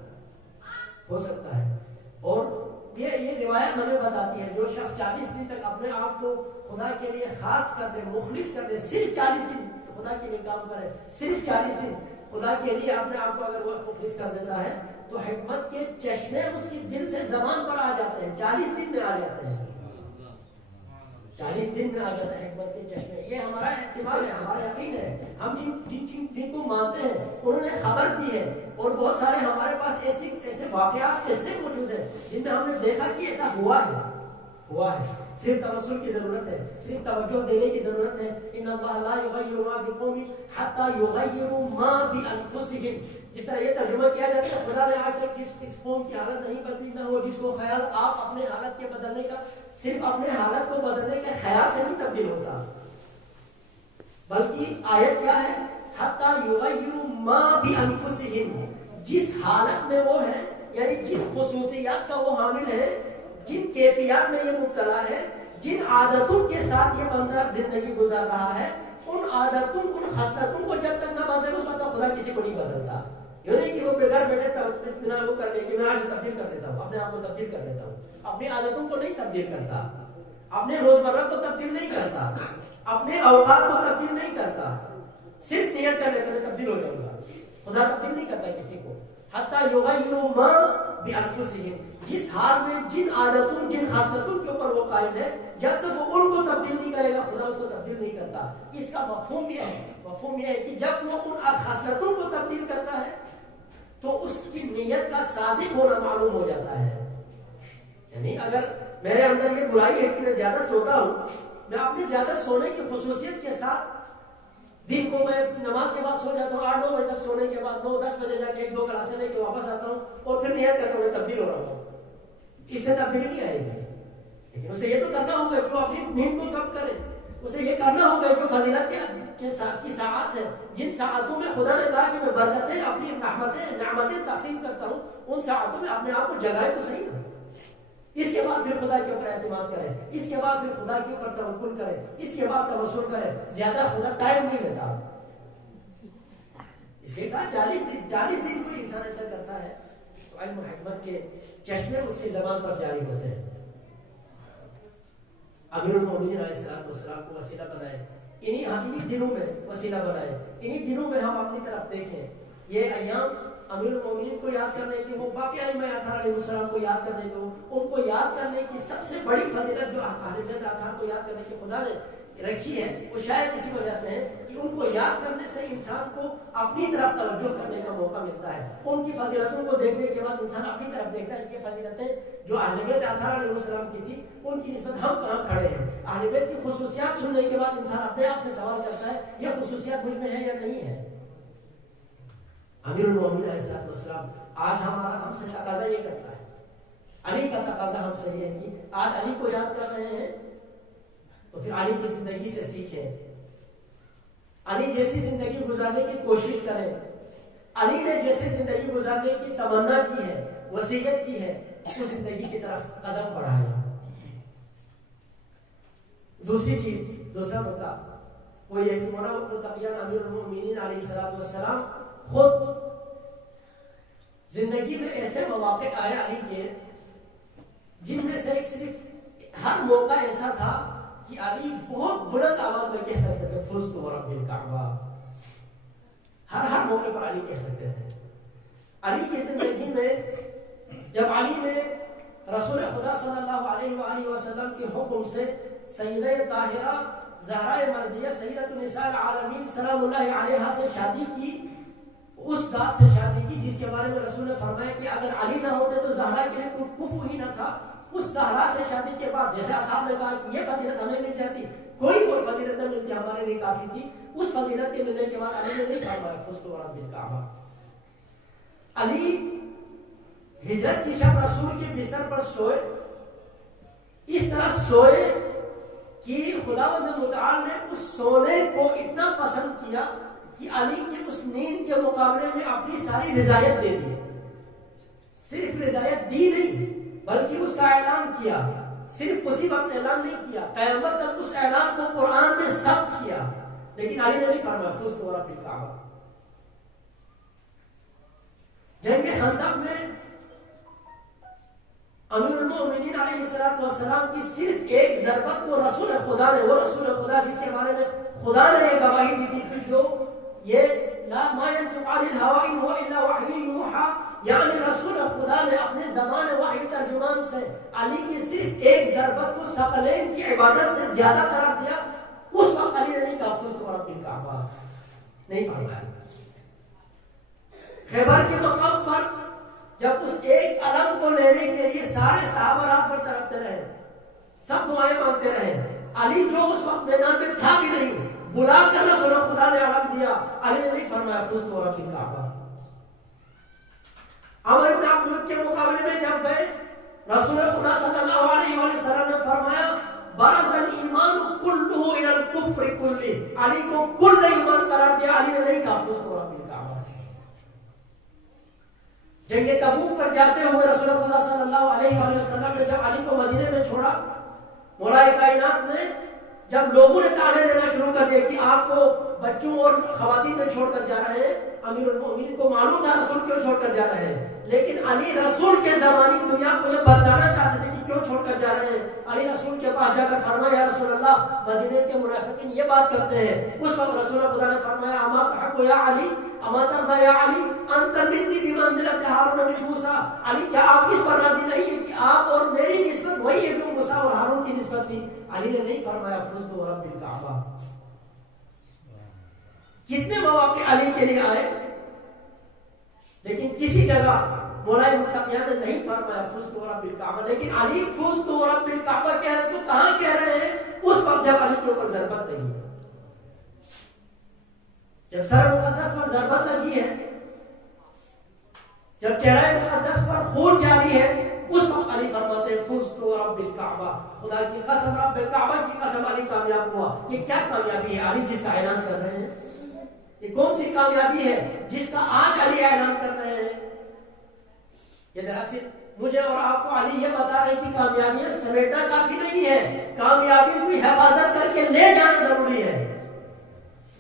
ہو سکتا ہے۔ اور یہ روایت ہمیں بتاتی ہے جو شخص 40 دن تک اپنے آپ کو خدا کے لیے خاص کر دے، مخلص کر دے، صرف 40 دن خدا کے لیے کام کرے، صرف 40 دن خدا کے لیے اپنے آپ کو اگر وہ مخلص کر دیتا ہے تو حکمت کے چشمے اس کی دل سے زبان پر آ جاتے ہیں، 40 دن میں آ جاتے ہیں، 40 دن میں آ جاتا ہے حکمت کے چشمے۔ یہ ہمارا اعتماد ہے، ہمارا یقین ہے۔ ہم جن کو مانتے ہیں انہوں نے خبر دی ہے، اور بہت سارے ہمارے پاس ایسے واقعات ایسے موجود ہیں جن میں ہم نے دیکھا کہ ایسا ہوا ہے۔ صرف توسل کی ضرورت ہے، صرف توجہ دینے کی ضرورت ہے۔ ان اللہ لا یغیر ما بقوم حتی یغیروا ما بانفسہم، جس طرح یہ ترجمہ کیا جاتا ہے خدا نے آج تک اس قوم کی حالت نہیں بدلی نہ ہو جس کو خیال آپ اپنے حالت کے بدلنے کا، صرف اپنے حالت کو بدلنے کے خیال سے نہیں تبدیل ہوتا، بلکہ آیت کیا ہے حتی یغیروا ما بانفسہم، جس حالت میں وہ ہے، یعنی جن خصوصیات کا وہ حامل ہے، جن کیفیات میں یہ مبتلا ہے، جن عادتوں کے ساتھ یہ بندہ زندگی گزار رہا ہے، ان عادتوں ان خصلتوں کو جب تک نہ بدلے اس وقت خدا کسی کو نہیں بدلتا۔ یہ نہیں کہ وہ بغیر بیٹھے وہ کر لے کہ میں آج تبدیل کر دیتا ہوں، اپنے آپ کو تبدیل کر دیتا ہوں، اپنی عادتوں کو نہیں تبدیل کرتا، اپنے روزمرہ کو تبدیل نہیں کرتا، اپنے اوقات کو تبدیل نہیں کرتا، صرف نیت کر لیتا میں تبدیل ہو جاؤں گا۔ خدا تبدیل نہیں کرتا کسی کو۔ حتی یغیروا ما بانفسہم، جس حال میں جن عادتوں جن خاصلتوں کے اوپر وہ قائم ہے، جب تک وہ ان کو تبدیل نہیں کرے گا خدا اس کو تبدیل نہیں کرتا۔ اس کا مفہوم یہ ہے کہ جب وہ ان خاصلتوں کو تبدیل کرتا ہے تو اس کی نیت کا صادق ہونا معلوم ہو جاتا ہے۔ یعنی اگر میرے اندر یہ برائی ہے کہ میں زیادہ سوتا ہوں، میں اپنی زیادہ سونے کی خصوصیت کے ساتھ دن کو میں نماز کے بعد سو جاتا ہوں، 8-9 بجے تک سونے کے بعد 9-10 بجے جا کے 1-2 کلاسیں لے کے واپس آتا ہوں اور پھر نیت کرتا ہوں میں تبدیل ہو رہا ہوں، اس سے تبدیلی نہیں آئے گی۔ لیکن اسے یہ تو کرنا ہوگا کہ وہ اپنی نیند کو کم کرے، اسے یہ کرنا ہوگا جو فضیلت کی ساعات ہے، جن ساعتوں میں خدا نے کہا کہ میں برکتیں اپنی نعمتیں تقسیم کرتا ہوں، ان ساعتوں میں اپنے آپ کو جگائے تو صحیح نا۔ اس کے بعد پھر خدا کے اوپر اعتماد کرے، اس کے بعد پھر خدا کے اوپر توکل کرے، اس کے بعد توسل کرے۔ زیادہ خدا ٹائم نہیں لیتا، اس کے بعد 40 دن کوئی انسان ایسا کرتا ہے تو علم و حکمت کے چشمے اس کی زبان پر جاری ہوتے ہیں۔ امیر المومنین علیہ السلام کو وسیلہ بنائے، انہی دنوں میں وسیلہ بنائے، انہی دنوں میں ہم اپنی طرف دیکھیں۔ یہ ایام امیر المومنین کو یاد کرنے کی، وہ باقی ائمہ اطہار علیہ السلام کو یاد کرنے کی، ان کو یاد کرنے کی سب سے بڑی فضیلت جو اہل بیت اطہار کو یاد کرنے کی خدا نے رکھی ہے، وہ شاید اسی وجہ سے ہے کہ ان کو یاد کرنے سے انسان کو اپنی طرف توجہ کرنے کا موقع ملتا ہے۔ ان کی فضیلتوں کو دیکھنے کے بعد انسان اپنی طرف دیکھتا ہے کہ یہ فضیلتیں جو اہل بیت اطہار علیہ السلام کی تھی ان کی نسبت ہم کہاں کھڑے ہیں۔ اہل بیت کی خصوصیات سننے کے بعد انسان اپنے آپ سے سوال کرتا ہے یہ خصوصیات مجھ میں ہے یا نہیں ہے۔ امیر المومنین علیہ السلام آج ہم سے تقاضا یہ کرتا ہے، علی کا تقاضا ہم سے یہ ہے کہ آج علی کو یاد کر رہے ہیں تو پھر علی کی زندگی سے سیکھیں، علی جیسی زندگی گزارنے کی کوشش کریں، علی نے جیسی زندگی گزارنے کی تمنا کی ہے، وصیت کی ہے، اس زندگی کی طرف قدم بڑھائیں۔ دوسرا مدعا وہ یہ کہ مولانا متقیان امیر المومنین علیہ السلام خود زندگی میں ایسے مواقع آئے علی کے جن میں سے صرف ہر موقع ایسا تھا کہ علی بہت بلند آواز میں کہہ سکتے تھے فزت ورب الکعبہ، ہر موقع پر علی کہہ سکتے تھے۔ علی کی زندگی میں جب علی نے رسول خدا صلی اللہ علیہ وآلہ وسلم کے حکم سے سیدہ طاہرہ زہرا مرضیہ سیدۃ النساء العالمین سلام اللہ علیہا سے شادی کی، اس ذات سے شادی کی جس کے بارے میں رسول نے فرمایا کہ اگر علی نہ ہوتے تو زہرا کے لیے کوئی کفو ہی نہ تھا، اس زہرا سے شادی کے بعد جیسے اصحاب نے کہا کہ یہ فضیلت ہمیں مل جاتی، کوئی اور فضیلت نہ ملتی ہمارے لیے کافی تھی، اس فضیلت کے ملنے کے بعد علی نے نہیں فرمایا فزت ورب الکعبہ۔ علی ہجرت کی شب رسول کے بستر پر سوئے، اس طرح سوئے کہ خداوند متعال نے اس سونے کو اتنا پسند کیا کہ علی کی اس نیند کے مقابلے میں اپنی ساری رضایت دے دی۔ صرف رضایت دی نہیں بلکہ اس کا اعلان کیا، صرف اسی وقت اعلان نہیں کیا، قیامت تک اس اعلان کو قرآن میں ثبت کیا، لیکن علی نے نہیں فرمایا فزت ورب الکعبہ۔ جنگ خندق میں امیر المومنین علیہ السلام کی صرف ایک ضربت کو رسول خدا نے، وہ رسول خدا جس کے بارے میں خدا نے یہ گواہی دی تھی کہ جو یہ لا ما ينطق عن الهوى ان هو الا وحی یوحى، یعنی رسول خدا نے اپنے زبان وحی ترجمان سے علی کی صرف ایک ضربت کو ثقلین کی عبادت سے زیادہ قرار دیا۔ اس وقت علی نے نہیں کہا فزت ورب الکعبہ، نہیں فرمایا۔ خیبر کے مقام پر جب اس ایک علم کو لینے کے لیے سارے صحابہ رات بھر تڑپتے رہے، سب دعائیں مانگتے رہے، علی جو اس وقت میدان میں تھا بھی نہیں، بلا کر رسول خدا نے علم دیا، علی نے نہیں فرمایا فزت ورب الکعبہ۔ عمر بن عبد کے مقابلے میں جب گئے رسول خدا صلی اللہ علیہ وسلم نے فرمایا برز الایمان کلہ الی الکفر کلہ، علی کو کل ایمان قرار دیا، علی نے نہیں کہا فزت ورب الکعبہ۔ جنگ تبوک پر جاتے ہوئے رسول خدا صلی اللہ علیہ وسلم نے جب علی کو مدینے میں چھوڑا، مولا کائنات نے جب لوگوں نے تانے دینا شروع کر دیا کہ آپ کو بچوں اور خواتین میں چھوڑ کر جا رہے ہیں، امیر المومنین کو معلوم تھا رسول کیوں چھوڑ کر جا رہے ہیں، لیکن علی رسول کے زمانی دنیا کو یہ بتلانا چاہتے تھے کہ کیوں چھوڑ کر جا رہے ہیں۔ علی رسول کے پاس جا کر فرمایا یا رسول اللہ مدینے کے منافقین یہ بات کرتے ہیں۔ اس وقت رسول خدا نے فرمایا اما تحب یا علی اما ترضى یا علی انت منی بمنزلۃ ہارون من موسیٰ، علی کیا آپ اس پر راضی نہیں ہیں کہ آپ اور میری نسبت وہی ہے جو موسیٰ اور ہارون کی نسبت تھی؟ علی نے نہیں فرمایا فزت ورب الکعبہ۔ کتنے مواقع علی کے لیے آئے لیکن کسی جگہ مولا متقیان نے نہیں فرمایا فزت ورب الکعبہ، لیکن علی فزت ورب الکعبہ کہہ رہے تو کہاں کہہ رہے ہیں؟ اس وقت جب علی کے اوپر ضربت لگی، جب سر مقدس پر ضربت لگی ہے، جب چہرہ مقدس پر خون جاری ہے، اس وقت علی فرماتے ہیں فزت ورب الکعبہ، خدا کی قسم، رب کعبہ کی قسم، علی کامیاب ہوا۔ یہ کیا کامیابی ہے علی جس کا اعلان کر رہے ہیں؟ یہ کون سی کامیابی ہے جس کا آج علی اعلان کر رہے ہیں؟ یہ دراصل مجھے اور آپ کو علی یہ بتا رہے کہ کامیابیاں سمیٹنا کافی نہیں ہے، کامیابی کو حفاظت کر کے لے جانا ضروری ہے۔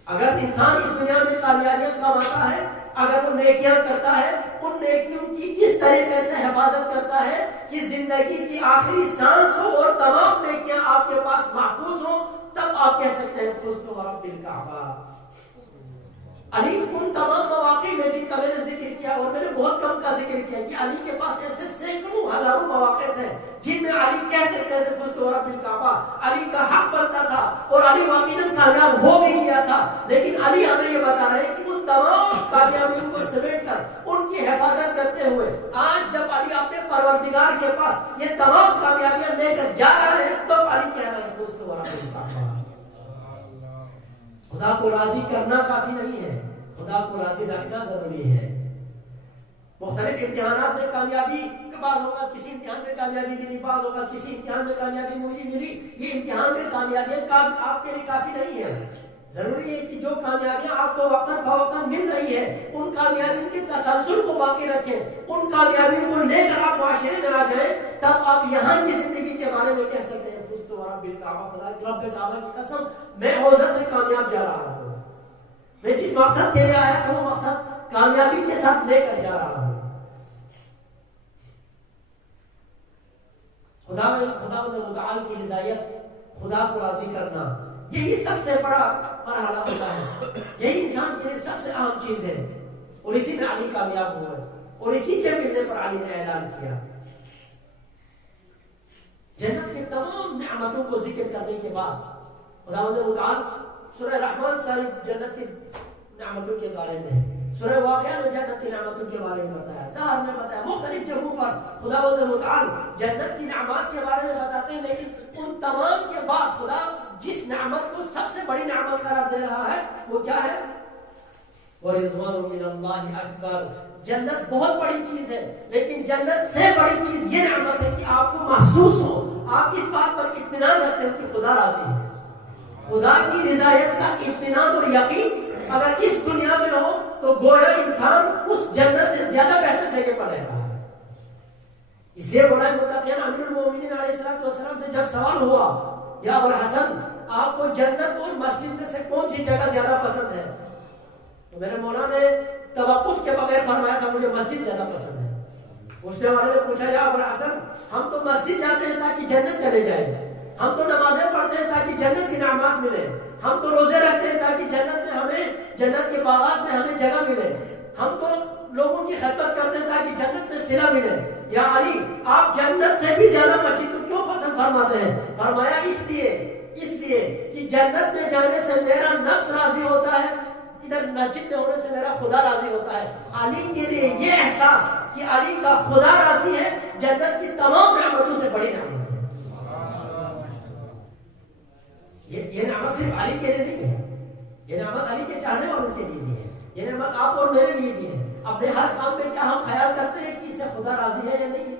اگر انسان اس دنیا میں کامیابیاں کماتا ہے، اگر وہ نیکیاں کرتا ہے، ان نیکیوں کی اس طریقے سے حفاظت کرتا ہے کہ زندگی کی آخری سانس ہو اور تمام نیکیاں آپ کے پاس محفوظ ہوں، تب آپ کہہ سکتے ہیں فزت ورب الکعبہ۔ علی ان تمام مواقع میں جن کا میں نے ذکر کیا، اور میں نے بہت کم کا ذکر کیا کہ علی کے پاس ایسے سینکڑوں ہزاروں مواقع تھے جن میں علی کہہ سکتے تھے فزت ورب الکعبہ، علی کا حق بنتا تھا اور علی واقعاً کامیاب ہو بھی گیا تھا، لیکن علی ہمیں یہ بتا رہے ہیں کہ ان تمام کامیابیوں کو سمیٹ کر ان کی حفاظت کرتے ہوئے آج جب علی اپنے پروردگار کے پاس یہ تمام کامیابیاں لے کر جا رہے ہیں، تب علی کہہ رہے ہیں فزت ورب الکعبہ۔ خدا کو راضی کرنا کافی نہیں ہے، خدا کو راضی رکھنا ضروری ہے۔ مختلف امتحانات میں کامیابی بعض ہوگا، کسی امتحان میں کامیابی ملی، بعض ہوگا کسی امتحان میں کامیابی ملی، یہ امتحان میں کامیابیاں آپ کے لیے کافی نہیں ہے۔ ضروری ہے کہ جو کامیابیاں آپ کو وقتاً فوقتاً مل رہی ہے، ان کامیابیوں کے تسلسل کو باقی رکھیں، ان کامیابیوں کو لے کر آپ معاشرے میں آ جائیں، تب آپ یہاں کی زندگی کے بارے میں کہہ سکتے ہیں فزت ورب الکعبہ، خدا کی رب کعبہ کی قسم، میں حوضہ سے کامیاب جا رہا ہوں، میں جس مقصد کے لیے آیا تھا وہ مقصد کامیابی کے ساتھ لے کر جا رہا ہوں۔ خدا متعال کی رضایت، خدا کو راضی کرنا، یہی سب سے بڑا مرحلہ ہوتا ہے، یہی انسان کے لیے سب سے اہم چیز ہے، اور اسی میں علی کامیاب ہوئے، اور اسی کے ملنے پر علی نے اعلان کیا۔ جنت کے تمام نعمتوں کو ذکر کرنے کے بعد خدا متعال سورہ رحمان ساری جنت کی نعمتوں کے بارے میں، سورہ واقعہ میں جنت کی نعمتوں کے بارے میں بتایا، دہر میں بتایا، مختلف جگہوں پر خدا متعال جنت کی نعمات کے بارے میں بتاتے ہیں، لیکن ان تمام کے بعد خدا جس نعمت کو سب سے بڑی نعمت قرار دے رہا ہے وہ کیا ہے؟ وَرِضْوَانٌ مِّنَ اللَّهِ أَكْبَرُ۔ جنت بہت بڑی چیز ہے، لیکن جنت سے بڑی چیز یہ نعمت ہے کہ آپ کو محسوس ہو، آپ اس بات پر اطمینان رکھتے ہیں کہ خدا راضی ہے۔ خدا کی رضایت کا اطمینان اور یقین اگر اس دنیا میں ہو تو گویا انسان اس جنت سے زیادہ بہتر جگہ پر رہتا ہے۔ اس لیے مولا متقین امیر المومنین علیہ السلام سے جب سوال ہوا یا ابوالحسن آپ کو جنت اور مسجد میں سے کون سی جگہ زیادہ پسند ہے، تو میرے مولا نے توقف کے بغیر فرمایا تھا مجھے مسجد زیادہ پسند ہے۔ پوچھنے والے نے پوچھا یا ابوالحسن ہم تو مسجد جاتے ہیں تاکہ جنت چلے جائے، ہم تو نمازیں پڑھتے ہیں تاکہ جنت کی نعمات ملے، ہم تو روزے رکھتے ہیں تاکہ جنت میں ہمیں، جنت کے باغات میں ہمیں جگہ ملے، ہم تو لوگوں کی خدمت کرتے ہیں تاکہ جنت میں صلہ ملے، یا علی آپ جنت سے بھی زیادہ مسجد کو کیوں پسند فرماتے ہیں؟ فرمایا اس لیے کہ جنت میں جانے سے میرا نفس راضی ہوتا ہے، ادھر مسجد میں ہونے سے میرا خدا راضی ہوتا ہے۔ علی کے لیے یہ احساس کہ علی کا خدا راضی ہے جنت کی تمام نعمتوں سے بڑی نعمت ہے۔ یہ نعمت صرف علی کے لیے نہیں ہے، یہ نعمت علی کے چاہنے والوں کے لیے بھی ہے، یہ نعمت آپ اور میرے لیے بھی ہے۔ اپنے ہر کام میں کیا ہم خیال کرتے ہیں کہ اس سے خدا راضی ہے یا نہیں؟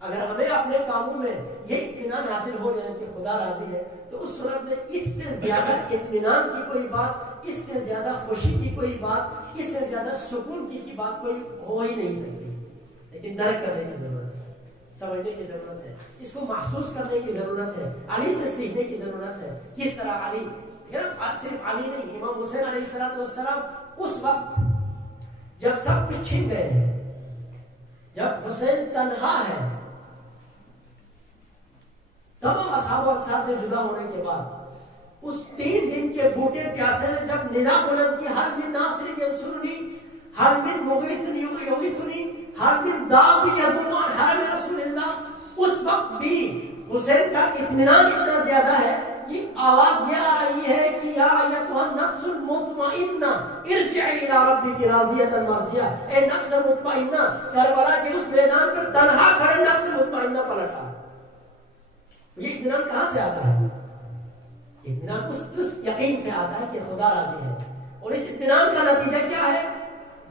اگر ہمیں اپنے کاموں میں یہ اطمینان حاصل ہو جائے کہ خدا راضی ہے، تو اس صورت میں اس سے زیادہ اطمینان کی کوئی بات، اس سے زیادہ خوشی کی کوئی بات، اس سے زیادہ سکون کی بات کوئی ہو ہی نہیں سکتی۔ لیکن درک کرنے کی ضرورت ہے، سمجھنے کی ضرورت ہے، اس کو محسوس کرنے کی ضرورت ہے، علی سے سیکھنے کی ضرورت ہے۔ کس طرح علی، صرف علی نہیں، امام حسین علیہ السلام اس وقت جب سب کچھ چھن گئے ہیں، جب حسین تنہا ہے، تمام اصحاب و انصار سے جدا ہونے کے بعد اس 3 دن کے بھوکے پیاسے نے جب ندا بلند کی حل من ناصر ینصرنی حل من مغیث یغیثنی حل من ذاب یذم عن حرم رسول اللہ، اس وقت بھی حسین کا اطمینان اتنا زیادہ ہے کہ آواز یہ آ رہی ہے کہ یا ایتھا النفس المطمئنہ ارجعی الی ربک راضیۃ مرضیہ، اے نفس مطمئنہ، کربلا کے اس میدان پر تنہا کھڑے نفس مطمئنہ پلٹا۔ یہ اطمینان کہاں سے آتا ہے؟ اطمینان اس یقین سے آتا ہے کہ خدا راضی ہے، اور اس اطمینان کا نتیجہ کیا ہے؟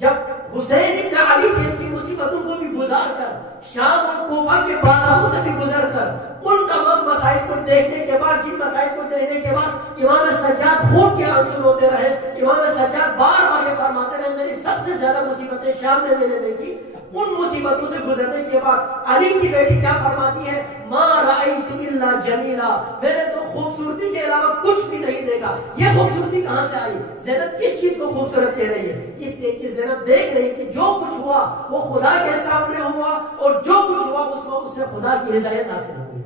جب حسین ابن علی جیسی مصیبتوں کو بھی گزار کر، شام اور کوفہ کے بازاروں سے بھی گزر کر، ان تمام مسائل کو دیکھنے کے بعد، جن مسائل کو دیکھنے کے بعد امام سجاد خون کے آنسو روتے رہے، امام سجاد بار بار یہ فرماتے رہے میری سب سے زیادہ مصیبتیں شام میں نے دیکھی۔ ان مصیبتوں سے گزرنے کے بعد علی کی بیٹی کیا فرماتی ہے؟ ما رأیت الا جمیلا، میں نے تو خوبصورتی کے علاوہ کچھ بھی نہیں دیکھا۔ یہ خوبصورتی کہاں سے آئی؟ زینب کس چیز کو خوبصورت کہہ رہی ہے؟ اس لیے کہ زینب دیکھ رہی کہ جو کچھ ہوا وہ خدا کے سامنے ہوا، اور جو کچھ ہوا اس سے خدا کی رضایت حاصل ہوئی۔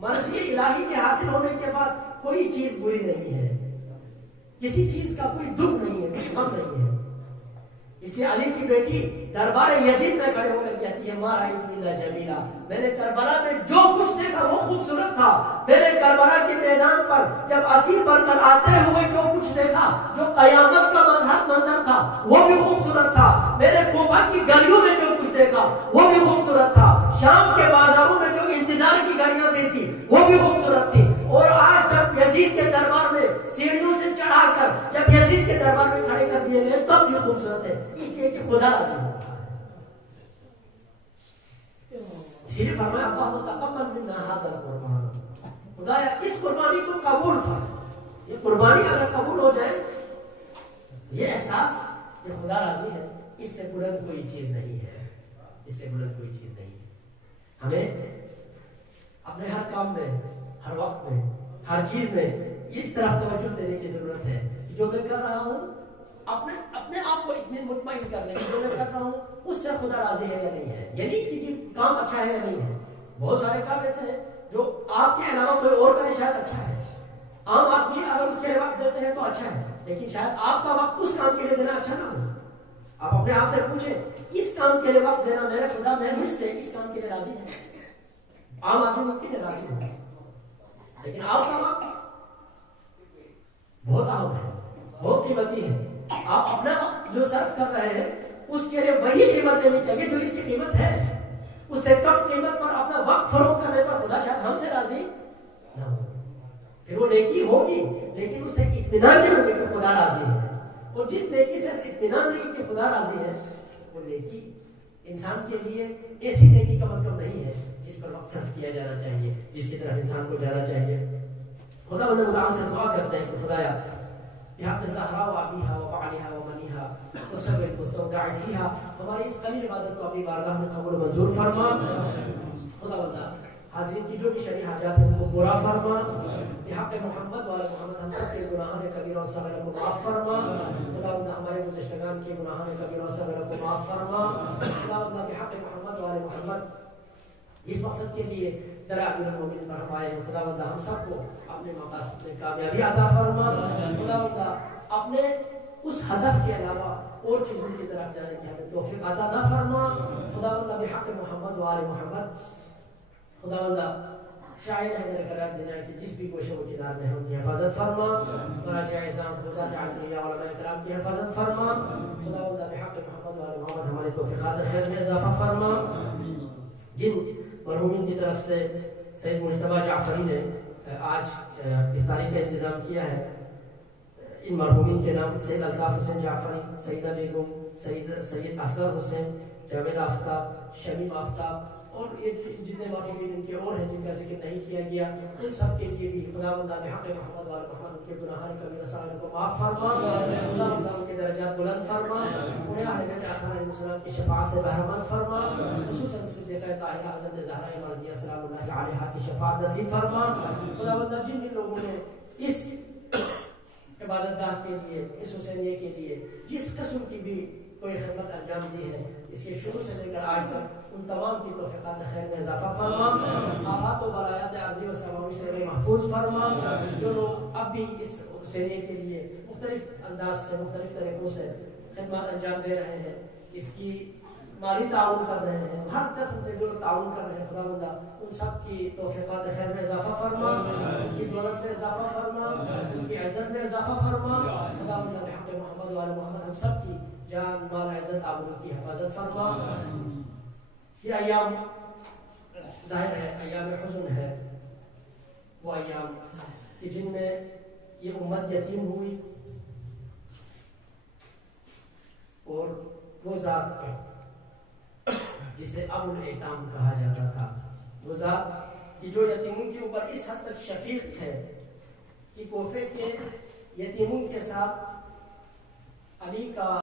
مرضی الہی کے حاصل ہونے کے بعد کوئی چیز بری نہیں ہے، کسی چیز کا کوئی دکھ نہیں ہے، کوئی غم نہیں ہے۔ اس لیے علی کی بیٹی دربار یزید میں کھڑے ہو کر کہتی ہے ما رأیت الا جمیلا، میں نے کربلا میں جو کچھ دیکھا وہ خوبصورت تھا۔ میں نے کربلا کے میدان پر جب اسیر بن کر آتے ہوئے جو کچھ دیکھا، جو قیامت کا منظر تھا وہ بھی خوبصورت تھا۔ میں نے کوفہ کی گلیوں میں جو کچھ دیکھا وہ بھی خوبصورت تھا۔ شام کے بازاروں میں جو انتظار کی گاڑیاں بھی تھی وہ بھی خوبصورت تھی۔ اور آج جب یزید کے دربار میں سیڑھیوں سے چڑھا کر جب یزید کے دربار میں کھڑے کر دیے گئے تب بھی خوبصورت ہے، اس لیے کہ خدا راضی ہوتا ہے۔ اسی لیے فرمایا اللہم تقبل منا ھذا القربان، خدایا اس قربانی کو قبول فرما۔ یہ قربانی اگر قبول ہو جائے، یہ احساس کہ خدا راضی ہے، اس سے بلند کوئی چیز نہیں ہے، اس سے بلند کوئی چیز نہیں ہے۔ ہمیں اپنے ہر کام میں، ہر وقت میں، ہر چیز میں اس طرف توجہ دینے کی ضرورت ہے کہ جو میں کر رہا ہوں اپنے آپ کو اتنے مطمئن کرنے کی، جو میں کر رہا ہوں اس سے خدا راضی ہے یا نہیں ہے، یعنی کہ جو کام اچھا ہے یا نہیں ہے۔ بہت سارے کام ایسے ہیں جو آپ کے علاوہ کوئی اور کرے شاید اچھا ہے، عام آدمی اگر اس کے لیے وقت دیتے ہیں تو اچھا ہے، لیکن شاید آپ کا وقت اس کام کے لیے دینا اچھا نہ ہو۔ آپ اپنے آپ سے پوچھیں اس کام کے لیے وقت دینا میرے خدا میں مجھ سے اس کام کے لیے راضی ہے؟ عام آدمی وقت کے لیے راضی ہے، لیکن آپ کا وقت بہت اہم ہے، بہت قیمتی ہے۔ آپ اپنا وقت جو صرف کر رہے ہیں اس کے لیے وہی قیمت دینی چاہیے جو اس کی قیمت ہے۔ اس سے کم قیمت پر اپنا وقت فروخت کرنے پر خدا شاید ہم سے راضی نہ ہو، پھر وہ نیکی ہوگی لیکن اس سے اطمینان نہیں ہوگی کہ خدا راضی ہے۔ اور جس نیکی سے اطمینان نہیں کہ خدا راضی ہے، وہ نیکی انسان کے لیے ایسی نیکی کم از کم نہیں ہے جس پر وقت صرف کیا جانا چاہیے، جس کی طرف انسان کو جانا چاہیے۔ خدا متعال سے دعا کرتے ہیں کہ خدایا بحق زہرا و ابیہا و بعلہا و منیہا و سب المستودع فیہا، ہماری اس قلیل عبادت کو اپنی بارگاہ میں قبول منظور فرما۔ خدا بندہ حاضرین کی جو بھی شرعی حاجات ہیں ان کو پورا فرما۔ بحق محمد و آل محمد ہم سب کے گناہان کبیرہ و صغیرہ کو معاف فرما۔ خدا بندہ ہمارے گزشتگان کے گناہان کبیرہ و صغیرہ کو معاف فرما۔ خدا بندہ بحق محمد و آل محمد اس مقصد کے لیے تراغیب المومن فرمائے، خدا بندہ ہم سب کو اپنے مقاصد میں کامیابی عطا فرما۔ خدا بندہ اپنے اس ہدف کے علاوہ اور چیزوں کی طرف جانے کی ہمیں توفیق عطا نہ فرما۔ خدا بندہ بحق محمد و آل محمد خدا بندہ شاعر حیدر قرار دینا ہے کہ جس بھی گوشے و کنار میں ہم کی حفاظت فرما۔ مراجع اعظام خدا جعل یا علماء کرام کی حفاظت فرما۔ خدا بندہ بحق محمد و آل محمد ہمارے توفیقات خیر میں اضافہ فرما۔ جن مرحومین کی طرف سے سید مجتبیٰ جعفری نے آج افطاری کا انتظام کیا ہے، ان مرحومین کے نام سید الطاف حسین جعفری، سیدہ بیگم، سید اصغر حسین، جاوید آفتاب، شمیم آفتاب اور جتنے مرحومین ان کے اور ہیں جن کا ذکر نہیں کیا گیا، ان سب کے لیے بھی خدا بندہ بحق محمد و آل محمد ان کے گناہان کبیرہ صغائر کو معاف فرما۔ خدا بندہ ان کے درجات بلند فرما، انہیں اہل بیت اطہار علیہ السلام کی شفاعت سے بہرمند فرما، خصوصاً صدیقہ طاہرہ حضرت زہرا مرضیہ سلام اللہ علیہا کی شفاعت نصیب فرما۔ خدا بندہ جن جن لوگوں نے اس عبادت گاہ کے لیے، اس حسینیے کے لیے جس قسم کی بھی کوئی خدمت انجام دی ہے، اس کے شروع سے لے کر آج تک ان تمام کی توفیقات خیر میں اضافہ فرما۔ آفات و بلایات عارضی و سماوی سے محفوظ فرما۔ جو لوگ اب بھی اس حسینیے کے لیے مختلف انداز سے، مختلف طریقوں سے خدمات انجام دے رہے ہیں، اس کی مالی تعاون کر رہے ہیں، ہر قسم سے جو تعاون کر رہے ہیں، خدا بندہ ان سب کی توفیقات خیر میں اضافہ فرما، ان کی دولت میں اضافہ فرما، ان کی عزت میں اضافہ فرما۔ خدا بندہ بحق محمد و آل محمد ہم سب کی جان، مال، عزت، آبرو کی حفاظت فرما۔ یہ ایام ظاہر ہے ایام حزن ہے، وہ ایام کہ جن میں یہ امت یتیم ہوئی، اور وہ ذات جسے ابو الایتام کہا جاتا تھا، وہ ذات کہ جو یتیموں کے اوپر اس حد تک شفیق ہے کہ کوفے کے یتیموں کے ساتھ علی کا